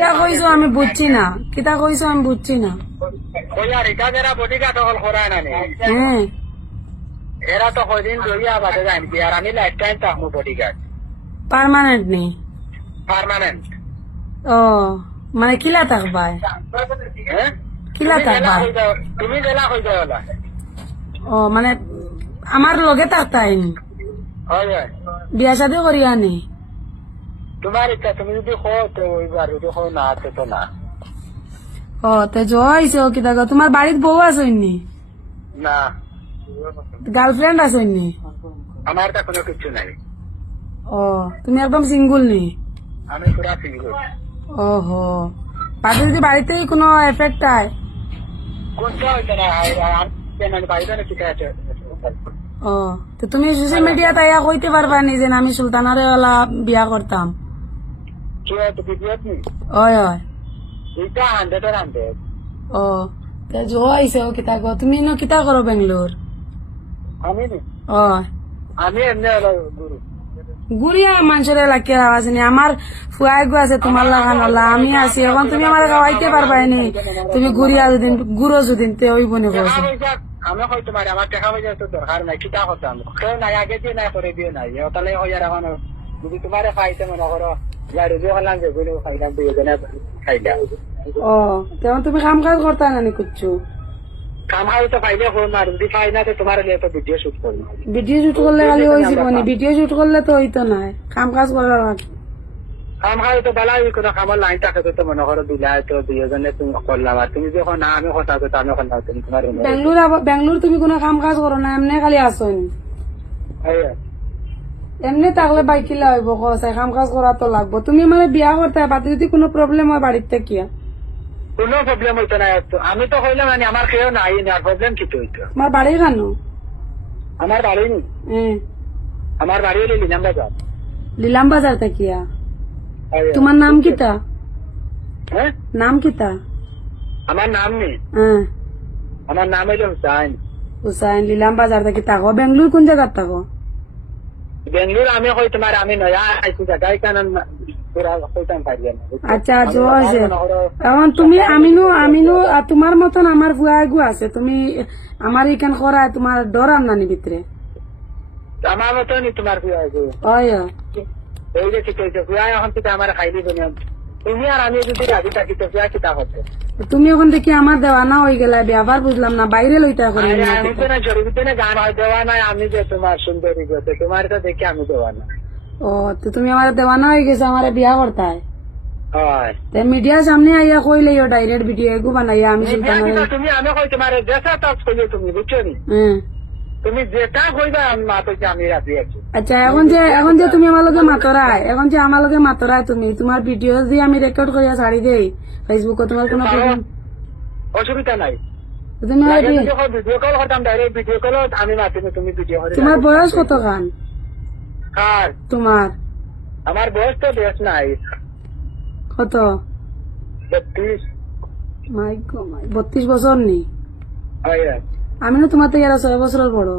কিতা কইছো আমি বুঝছি না, কিতা কইছো আমি বুঝছি না। হ্যাঁ এরা তো কদিন লইয়া বাদে জানবি আর আমি লাইফ টাইম থাকবো বডিগার্ড পার্মানেন্ট নেই। পার্মানেন্ট। ও মানে কিলা থাকবাই, কিলা থাকবাই। তুমি জেলা হয়ে যাওয়া। ও মানে আমার লগে থাকতাইনি, বিয়া শাদি করিয়া নি। তোমার ইচ্ছা, তুমি যদি হো তো ওইবার, যদি হো না তো না। ও তে জয়ছো কিতা গো, তোমার বাড়িত বউ আসইনি? না। গার্লফ্রেন্ড আসইনি? আমার তা কোনো কিছু নাই। ও তুমি একদম সিঙ্গুল নি? আমি পুরা সিঙ্গেল। ওহো, পাশে যদি বাড়িতেই কোনো এফেক্ট হয়? কোনটা হইতে না, আমি বাইরে না ঠিক আছে। ও তো তুমি সোশ্যাল মিডিয়া তাইয়া কইতে পারবা নি যে আমি সুলতানারে ওলা বিয়া করতাম? কি হয় তো ভিডিওত নি? ওই ওই এইটা 100 ও তে জয়ছো কিতা গো, তুমি ন কিতা করো বেঙ্গলোর? আমি নি, ও আমি এমনি হলো গুরু। গুড়িয়া মানুষের এলাকার আওয়াজ নি, আমার ফুয়াই গো আছে তোমার লাগান ওলা, আমি আছি এখন, তুমি আমার গাওয়াইতে পারবাই নি। তুমি গুড়িয়া যদি গুড়ো যদি তে ওই বনে কইছো। আমি হয়তো মারি আমার টাকা পয়সা তো দরকার নাই, কিতা করতাম কেউ নাই, আগে দিয়ে নাই করে দিয়ে নাই, তাহলে হয় আর এখন যদি তোমার খাইতে মনে করো রুজু হলাম যে গুলো খাইলাম দুজনে খাইলা। ও তেমন তুমি কাম কাজ করতা না নি কুচ্ছু? কাম হয়তো পাইলে হল না, যদি পাই না তো তোমার লিয়ে তো ভিডিও শুট করবো। ভিডিও শুট করলে খালি ওই জীবনে, ভিডিও শুট করলে তো হইতো না, কাম কাজ করার আগে। কাম হয়তো বেলা কোনো কামের লাইন থাকে তো মনে করো দিলাই তো দুজনে তুমি করলাম, আর তুমি যখন না আমি কথা তো আমি করলাম, তুমি তোমার বেঙ্গলোর তুমি কোনো কাম কাজ করো না, এমনি খালি আসো? এমনি থাকলে বাইকিলা হইব, কসাই কাম কাজ করা তো লাগবো। তুমি মানে বিয়া করতে বাদে যদি কোনো প্রবলেম হয় বাড়িতে কিয়া? কোনো প্রবলেম হইতো না, আমি তো কইলাম মানে আমার কেউ নাই, আর প্রবলেম কি হইতো? তোমার বাড়ি কেন? আমার বাড়ি নি, আমার বাড়ি হইলে লিলাম বাজার। লিলাম বাজার কিয়া? তোমার নাম কিতা? নাম কিতা? আমার নাম নেই, আমার নাম হইল হুসাইন। হুসাইন, লিলাম বাজার থেকে থাকো। বেঙ্গলোর কোন জায়গার থাকো? বেঙ্গলোর আমি হই তোমার, আমি নয়া আইছি জায়গায় কেন আচ্ছা এখন তুমি আমিনো আমিনো তোমার মতন আমার ভুয়া গু আছে, তুমি আমার ইখান করা তোমার ডর আর নানি ভিতরে? আমার মতনই তোমার ভুয়া গু ওই যে ঠিক হয়েছে, ভুয়া এখন থেকে আমার খাইলি বনিয়াম। তুমি আর আমি যদি রাজি থাকি তো ভুয়া কিতা হচ্ছে? তুমি এখন দেখি আমার দেওয়ানা হয়ে গেলা, ব্যাপার বুঝলাম না, বাইরে লইতা করি জড়িত গান হয় দেওয়া নাই, আমি যে তোমার সুন্দরী গেছে তোমার তো দেখি আমি দেওয়া না। ও তো তুমি আমার দেওয়ানা হয়ে গেছে, আমার বিয়া করতাই মিডিয়ার সামনে আইয়া কইলে ডাইরেক্ট ভিডিও এগু বানাইয়া আমি তুমি আমি কই তোমার যেটা টাচ কইলে তুমি বুঝছো নি, তুমি যেটা কইবা আমি মাতকে আমি রাজি আছি। আচ্ছা এখন যে তুমি আমার লগে মাতরাই, এখন যে আমার লগে মাতরাই তুমি, তোমার ভিডিও দিয়ে আমি রেকর্ড করিয়া ছাড়ি দেই ফেসবুকে, তোমার কোনো প্রবলেম? অসুবিধা নাই, তুমি ভিডিও কল করতাম, ডাইরেক্ট ভিডিও কল আমি মাতিনি, তুমি ভিডিও করে। তোমার বয়স কত খান? কার? তোমার। আমার বয়স তো বেশ নাই। কত? 32। 32 বছর নি? আমি না তোমার থেকে 6 বছরের বড়।